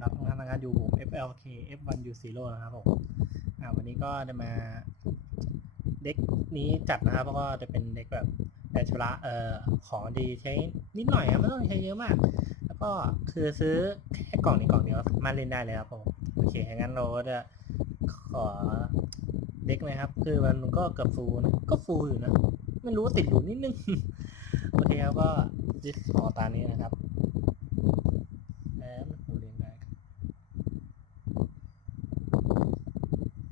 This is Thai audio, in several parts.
ครับทางการอยู่ผม FLK F1U0 นะครับผมอ่าวันนี้ก็จะมาเด็กนี้จัดนะครับเพราะก็จะเป็นเด็กแบบแต่ชุระเอ่อของดีใช้นิดหน่อยครับไม่ต้องใช้เยอะมาก แล้วก็คือซื้อแค่กล่องนี้กล่องเดียวมาเล่นได้เลยครับผมโอเคงั้นเราก็จะขอเด็กนะครับ คือมันก็เกือบฟูนะก็ฟูอยู่นะไม่รู้ว่าติดหลุมนิดนึงโอเคครับก็ดิสขอตานี้นะครับแล้วมันคงเรียนได้ครับ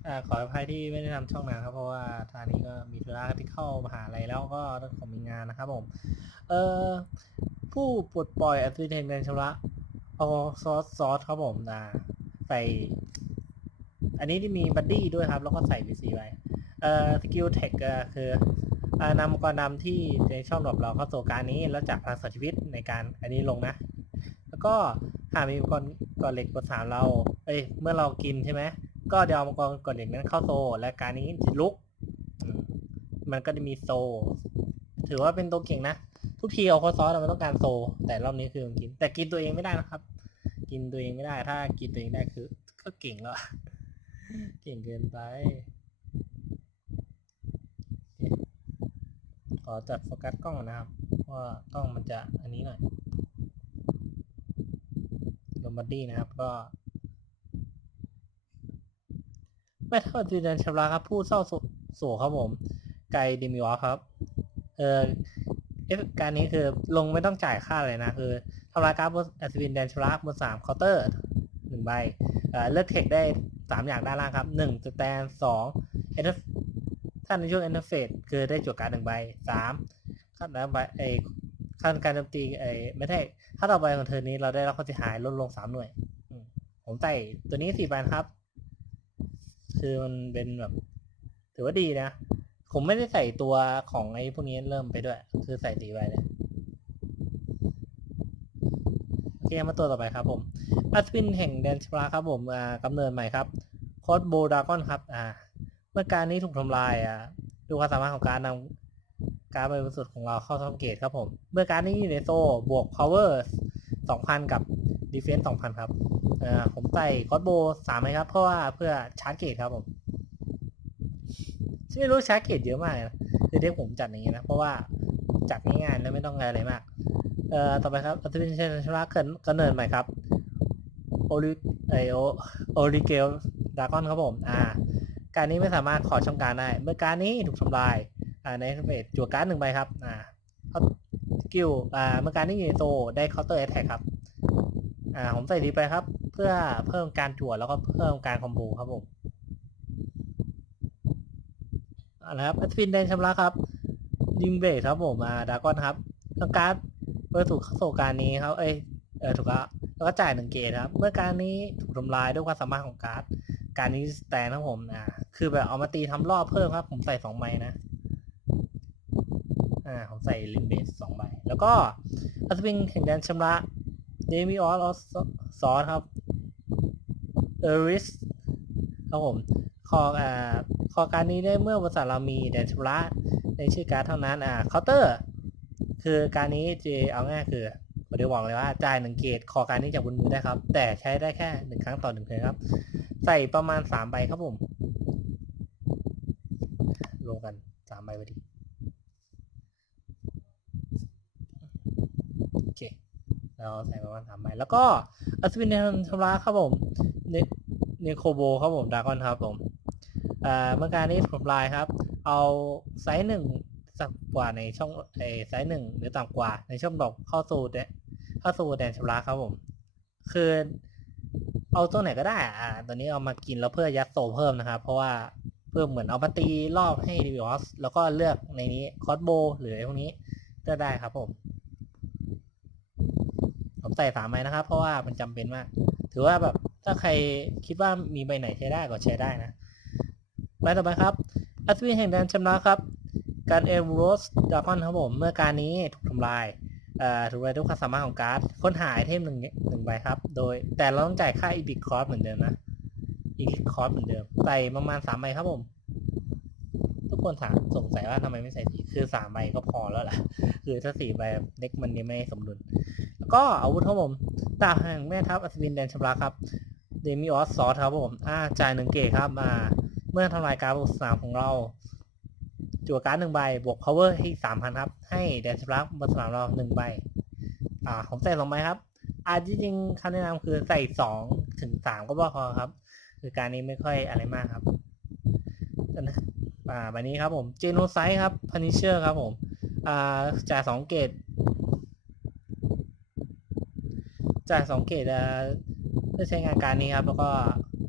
อ่าขออภัยที่ไม่ได้ทำช่องนานครับ เพราะว่าทางนี้ก็มีธุระที่เข้ามหาลัยแล้วก็ต้องขอมีงานนะครับผม เอ่อผู้ปลดปล่อยอัตริเทนเงินชำระเอาซอสซอสครับผมนะใส่ อันนี้ที่มีบัดดี้ด้วยครับ แล้วก็ใส่ VC ไว้เอ่อสกิลเทคคือเอ่อนำกรดำที่ในช่องดรอปเราเข้าสู่การนี้ แล้วจากพลังสัตว์ชีวิตในการอันนี้ลงนะ แล้วก็หากมีกรกรเหล็กกดสามเรา เอ้ยเมื่อเรากินใช่ไหม ก็เดี๋ยวเอามังกรกรเหล็กนั้นเข้าโซและการนี้จลุก มันก็จะมีโซ ถือว่าเป็นตัวเก่งนะ ทุกทีเอาคอซอสเราต้องการโซ แต่รอบนี้คือมันกิน แต่กินตัวเองไม่ได้นะครับ กินตัวเองไม่ได้ ถ้ากินตัวเองได้คือ ก็เก่งแล้วเก่งเกินไปขอจัดโฟกัสกล้องนะครับ ว่ากล้องมันจะอันนี้หน่อยลมบัดดี้นะครับก็ ไม่เท่าจีดันชำระครับ ผู้เศร้าโศโศกครับผม ไกดิมิวอครับ เออเอฟการนี้คือลงไม่ต้องจ่ายค่าเลยนะ คือทำลายการ์ดบนอัศวินแดนชำระบนสามเคาน์เตอร์หนึ่งใบเออเลือกเทคได้สามอย่างด้านล่างครับหนึ่งสแตนสองเอฟถ้าในช่วง interface คือได้จั่วการ์ดหนึ่งใบสามขั้นแล้วใบไอขั้นการโจมตีไอไม่ใช่ถ้าต่อไปของเธอนี้เราได้รับความเสียหายลดลงสามหน่วย ผมใส่ตัวนี้สี่ใบครับ คือมันเป็นแบบ ถือว่าดีนะ ผมไม่ได้ใส่ตัวของไอ้พวกนี้เริ่มไปด้วย คือใส่สี่ใบเลยโอเคมาตัวต่อไปครับผมอัศวินแห่งแดนชราครับผมอ่ากำเนิดใหม่ครับคอสโบดากอนครับ อ่า เมื่อการนี้ถูกทำลายอะดูความสามารถของการนำการบริสุทธิ์ของเราเข้าสังเกตครับผม เมื่อการนี้อยู่ในโซ่บวก power 2,000 กับ defense 2,000 ครับ อ่อผมใส่คอสโบสามไหมครับ เพราะว่าเพื่อชาร์จเกตครับผมไม่รู้ชาร์จเกตเยอะมากเลยนะคือเด็กผมจัดอย่างนี้นะ เพราะว่าจัดง่ายๆแล้วไม่ต้องอะไรมาก เอ่อต่อไปครับอัตวินเชนชลาเกินกำเนิดใหม่ครับโอริไอโอโอริเกลดากอนครับผม อ่า การนี้ไม่สามารถขอช่องการได้ เมื่อการนี้ถูกทำลาย อ่า ในเฟสจั่วการ์ดหนึ่งใบครับ อ่าสกิล อ่า เมื่อการนี้อยู่ในโซได้เคาน์เตอร์แอทแทกครับ อ่า ผมใส่ดีไปครับ เพื่อเพิ่มการจั่วแล้วก็เพิ่มการคอมโบครับผมเอะครับอัศวินแดนชำระครับดิงเบสครับผมอ่าดากอนครับต้องการเพื่อถูกเข้าสู่การนี้ครับเอ้ยเออถูกแล้วแล้วก็จ่ายหนึ่งเกตครับ เมื่อการนี้ถูกทำลายด้วยความสามารถของการ์ดการนี้สแตนครับผมอ่าคือแบบเอามาตีทำรอบเพิ่มครับ ผมใส่สองใบนะอ่าผมใส่ลิมเบสสองใบ แล้วก็อัศวินแห่งแดนชำระเดมิออสซอสครับ เอริสครับผมคออ่าคอการนี้ได้เมื่อบริษัทเรามีแดนชำระในชื่อการ์ดเท่านั้นอ่าเคาน์เตอร์ คือการนี้เจเอาง่ายคือผมได้บอกเลยว่าจ่ายหนึ่งเกตคอการนี้จากบนมือได้ครับ แต่ใช้ได้แค่หนึ่งครั้งต่อหนึ่งเทิร์นครับ ใส่ประมาณสามใบครับผมรวมกันสามใบพอดีโอเคเราใส่ประมาณสามใบแล้วก็อัศวินในชำระครับผม เนโคโบครับผมดากอนครับผมอ่าเมื่อการนี้ผมลายครับ เอาไซส์หนึ่งสักกว่าในช่องไอไซส์หนึ่งหรือต่ำกว่าในช่องดอกเข้าสู่แดนเข้าสู่แดนชำระครับผม คือเอาตัวไหนก็ได้อะอ่า ตัวนี้เอามากินแล้วเพื่อยัดโซเพิ่มนะครับ เพราะว่าเพื่อเหมือนเอามาตีรอบให้ดิวิออสแล้วก็เลือกในนี้คอสโบหรืออะไรพวกนี้เลือกได้ครับผม ผมใส่สามใบนะครับ เพราะว่ามันจำเป็นมาก ถือว่าแบบ ถ้าใครคิดว่ามีใบไหนใช้ได้ก็ใช้ได้นะใบต่อไปครับอัศวินแห่งแดนชำระครับ การเอลโรสดากอนครับผม เมื่อการนี้ถูกทำลายเอ่อถูกไปด้วยความสามารถของการ์ด ค้นหาไอเทมหนึ่งหนึ่งใบครับ โดยแต่เราต้องจ่ายค่าอีพิคอร์สเหมือนเดิมนะอีพิคอร์สเหมือนเดิม ใส่ประมาณสามใบครับผมตุ๊บคนถามสงสัยว่าทำไมไม่ใส่สีคือสามใบก็พอแล้วแหละคือถ้าสี่ใบเด็กมันยังไม่สมดุล แล้วก็อาวุธครับผมดาบแห่งแม่ทัพอัศวินแดนชำระครับ เดมิออสซอสครับผม อ่า จ่ายหนึ่งเกตครับอ่าเมื่อทำลายการ์ดบนสนามของเรา จั่วการ์ดหนึ่งใบ บวก power ให้สามพันครับ ให้แดนชำระบนสนามเราหนึ่งใบ อ่า ผมใส่สองใบครับ อ่าจริงๆคำแนะนำคือใส่สองถึงสามก็พอครับ คือการนี้ไม่ค่อยอะไรมากครับนะอ่าใบนี้ครับผม เจโนไซครับพนิเชอร์ครับผม อ่า จ่ายสองเกตจ่ายสองเกตอ่า เพื่อใช้งานการนี้ครับแล้วก็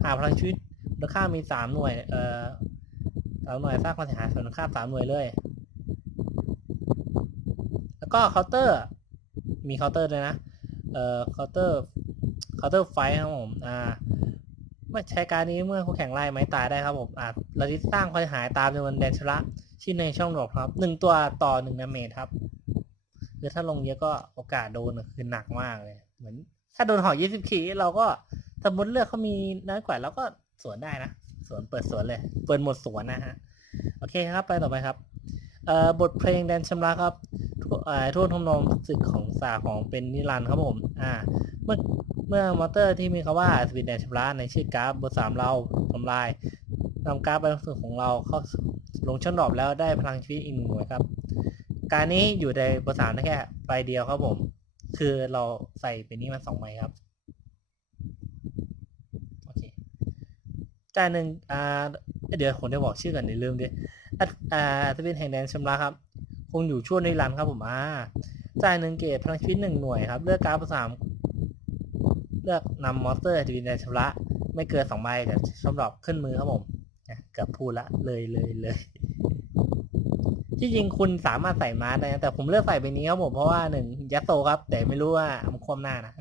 หาพลังชีวิตมูลค่ามีสามหน่วย เอ่อสามหน่วยสร้างความเสียหายส่วนค่าสามหน่วยเลย แล้วก็เคาน์เตอร์ มีเคาน์เตอร์ด้วยนะ เอ่อเคาน์เตอร์เคาน์เตอร์ไฟครับผม อ่าเมื่อใช้การนี้เมื่อคู่แข่งไล่ไม้ตายได้ครับผม อ่าเราจะสร้างความเสียหายตามจำนวนแดนชระที่ในช่องดรอปครับหนึ่งตัวต่อหนึ่งดาเมจครับคือถ้าลงเยอะก็โอกาสโดนคือหนักมากเลย เหมือน ถ้าโดนหอกยี่สิบขีเราก็สมมติเลือกเขามีน้อยกว่าเราก็สวนได้นะ สวนเปิดสวนเลย เปิดหมดสวนนะฮะ โอเคครับ ไปต่อไปครับเอ่อบทเพลงแดนชำระครับทั่วทั่วทำนองศึกของสาของเป็นนิรันดร์ครับผม อ่า เมื่อเมื่อมอเตอร์ที่มีคำว่าสปีดแดนชำระในชื่อกราฟบนสามเราทำลายนำกราฟใบลงสุดของเราเข้าลงช่องดรอปแล้วได้พลังชีวิตอีกหนึ่งหน่วยครับ การนี้อยู่ในบนสามได้แค่ใบเดียวครับผม คือเราใส่เป็นนี้มาสองใบครับโอเคจ่ายหนึ่งอ่าเดี๋ยวผมจะบอกชื่อก่อนเดี๋ยวลืมดิอะอ่าจะเป็นแห่งแดนชำระครับ คงอยู่ช่วงในรันครับผมอ่าจ่ายหนึ่งเกตพลังชีวิตหนึ่งหน่วยครับ เลือกการ์ดสามเลือกนำมอสเตอร์จะเป็นแดนชำระ ไม่เกินสองใบแต่ชำหรอบขึ้นมือครับผมเกือบพูดละเลยเลยเลย ที่จริงคุณสามารถใส่มาร์ได้นะแต่ผมเลือกใส่ไปนี้ครับผมเพราะว่าหนึ่งยัดโตครับ แต่ไม่รู้ว่ามันคว่ำหน้านะ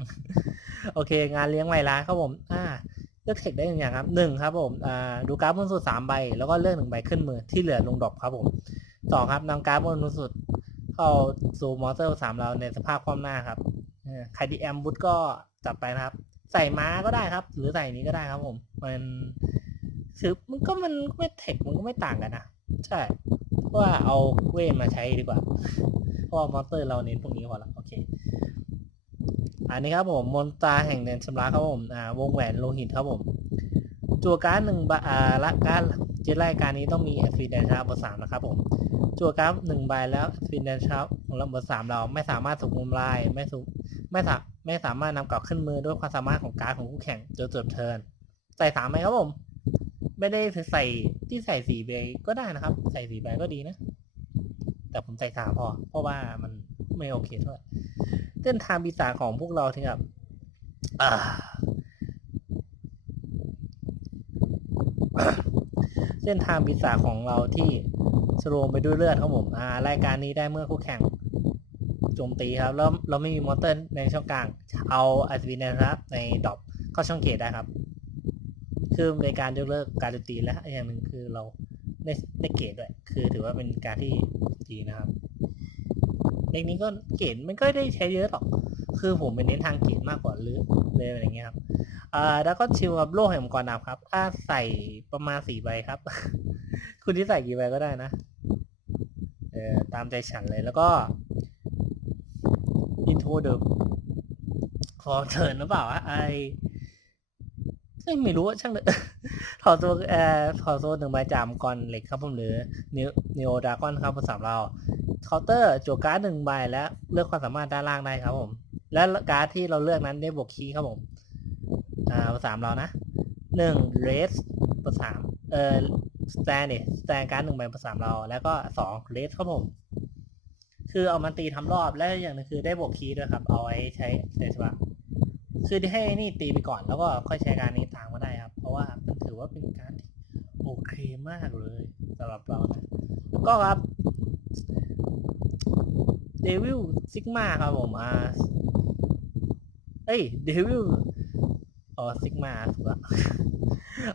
โอเค งานเลี้ยงไวรัสครับผม อ่าเลือกเทคได้หนึ่งอย่างครับหนึ่งครับผมอ่าดูการ์ดบนสุดสามใบ แล้วก็เลือกหนึ่งใบขึ้นมือที่เหลือลงดรอปครับผมสองครับนำการ์ดบนสุดเข้าสู่มอนสเตอร์สามเราในสภาพคว่ำหน้าครับใครดีแอมบุตก็จับไปนะครับ ใส่ม้าก็ได้ครับ หรือใส่นี้ก็ได้ครับผม มันคือมันก็มันไม่เทคมันก็ไม่ต่างกันนะใช่ ว่าเอาเวทมาใช้ดีกว่า เพราะว่ามอนสเตอร์เราเน้นพวกนี้พอละโอเค อันนี้ครับผมมนตาแห่งแดนชำระครับผมอ่าวงแหวนโลหิตครับผมจั่วการ์ดหนึ่งบอ่าละการเจตรายการนี้ต้องมีแอฟฟินแดนชาร์บนสามนะครับผมจั่วการ์ดหนึ่งใบแล้วแอฟฟินแดนชาร์ของเราบสามเราไม่สามารถถูกมุมลายไม่สุไม่สาไม่สามารถนำกลับขึ้นมือด้วยความสามารถของการ์ดของคู่แข่งจนจบเทิร์นใส่สามไหมครับผม ไม่ได้ใส่ ที่ใส่สี่ใบก็ได้นะครับ ใส่สี่ใบก็ดีนะ แต่ผมใส่สามพอ เพราะว่ามันไม่โอเคเท่าไหร่เส้นทางปีศาจของพวกเราที่ครับเส้นทางปีศาจของเราที่สโลมไปด้วยเลือดครับผมอ่ารายการนี้ได้เมื่อคู่แข่งโจมตีครับแล้วเราไม่มีมอนเตอร์ในช่องกลาง เอาอาร์บีนะครับ ในดอปเข้าช่องเกตได้ครับ คือในการยกเลิกการโจมตีและอย่างหนึ่งคือเราได้ได้เกตด้วย คือถือว่าเป็นการที่ดีนะครับเด็กนี้ก็เกรดมันก็ได้ใช้เยอะหรอก คือผมเป็นเน้นทางเกรดมากกว่าเลยเลยอะไรเงี้ยครับอ่าแล้วก็ชิลกับโลกแห่งมังกรดำครับ ถ้าใส่ประมาณสี่ใบครับ คุณที่ใส่กี่ใบก็ได้นะ เออตามใจฉันเลยแล้วก็ intro the for turn หรือเปล่าวะไอ ไม่รู้ว่าช่างเลยถอดตัวเอ่อถอดตัวหนึ่งใบจามก่อนเหล็กครับผมหรือนิวนิโอดากอนครับภาษาเราเคาน์เตอร์จั่วการ์ดหนึ่งใบและเลือกความสามารถด้านล่างได้ครับผม และการ์ดที่เราเลือกนั้นได้บวกคีย์ครับผมอ่าภาษาเรานะหนึ่งเรสภาษาเอ่อสแตนเนี่ยสแตนการ์ดหนึ่งใบภาษาเรา แล้วก็สองเรสครับผม คือเอามาตีทำรอบและอย่างหนึงคือได้บวกคีย์ด้วยครับ เอาไว้ใช้ใช้ใช่ปะ คือที่ให้นี่ตีไปก่อนแล้วก็ค่อยใช้การนี้ตามมาได้ครับ เพราะว่ามันถือว่าเป็นการที่โอเคมากเลยสำหรับเรานะก็ครับเดวิลซิกมาครับผมอ่าเอ้ยเดวิลอ๋อซิกมาถูกละ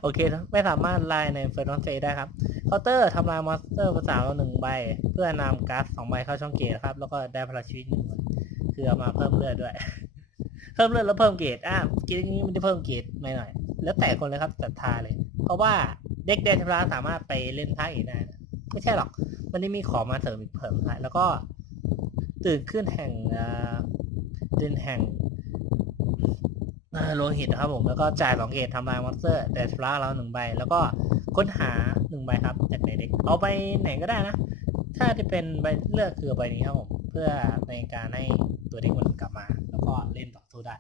โอเคนะไม่สามารถไล่ในเฟรนด์เฟได้ครับเคาน์เตอร์ทำลายมอนสเตอร์ภาษาเราหนึ่งใบ เพื่อนำการ์ดสองใบเข้าช่องเกตครับ แล้วก็ได้พลังชีวิตหนึ่งคือเอามาเพิ่มเลือดด้วย พิ่มเลือดแล้วเพิ่มเกรดอะเกรดนี้มันจะเพิ่มเกรดไม่หน่อยแล้วแต่คนเลยครับจัดทาเลย เพราะว่าเด็กเดนทราสามารถไปเล่นท่าอีกได้นะไม่ใช่หรอก มันจะมีของมาเสริมอีกเพิ่มให้แล้วก็ตื่นขึ้นแห่งอ่าตื่นแห่งโลหิตนะครับผมแล้วก็จ่ายสองเกตทำลายมอนสเตอร์แต่ชำระเราหนึ่งใบ แล้วก็ค้นหาหนึ่งใบครับจากในเด็กเอาไปไหนก็ได้นะ ถ้าที่เป็นใบเลือกคือใบนี้ครับผมเพื่อในการให้ตัวเด็กมันกลับมา ก็เล่นต่อสู้ได้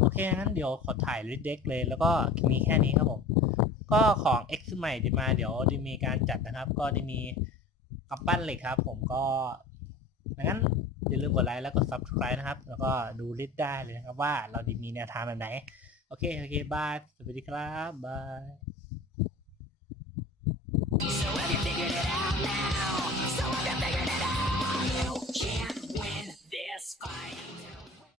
โอเค งั้นเดี๋ยวขอถ่ายลิสต์เด็กเลย แล้วก็มีแค่นี้ครับผม ก็ของ X ใหม่จะมาเดี๋ยวจะมีการจัดนะครับ ก็จะมีกำปั้นเหล็กครับ ผมก็ดังนั้นอย่าลืมกดไลค์แล้วก็ subscribe นะครับ แล้วก็ดูลิสต์ได้เลยนะครับว่าเราจะมีแนวทางแบบไหน โอเค โอเค บาย สวัสดีครับ บาย So have you figured it out now? So have you figured it out? You can't win this fight.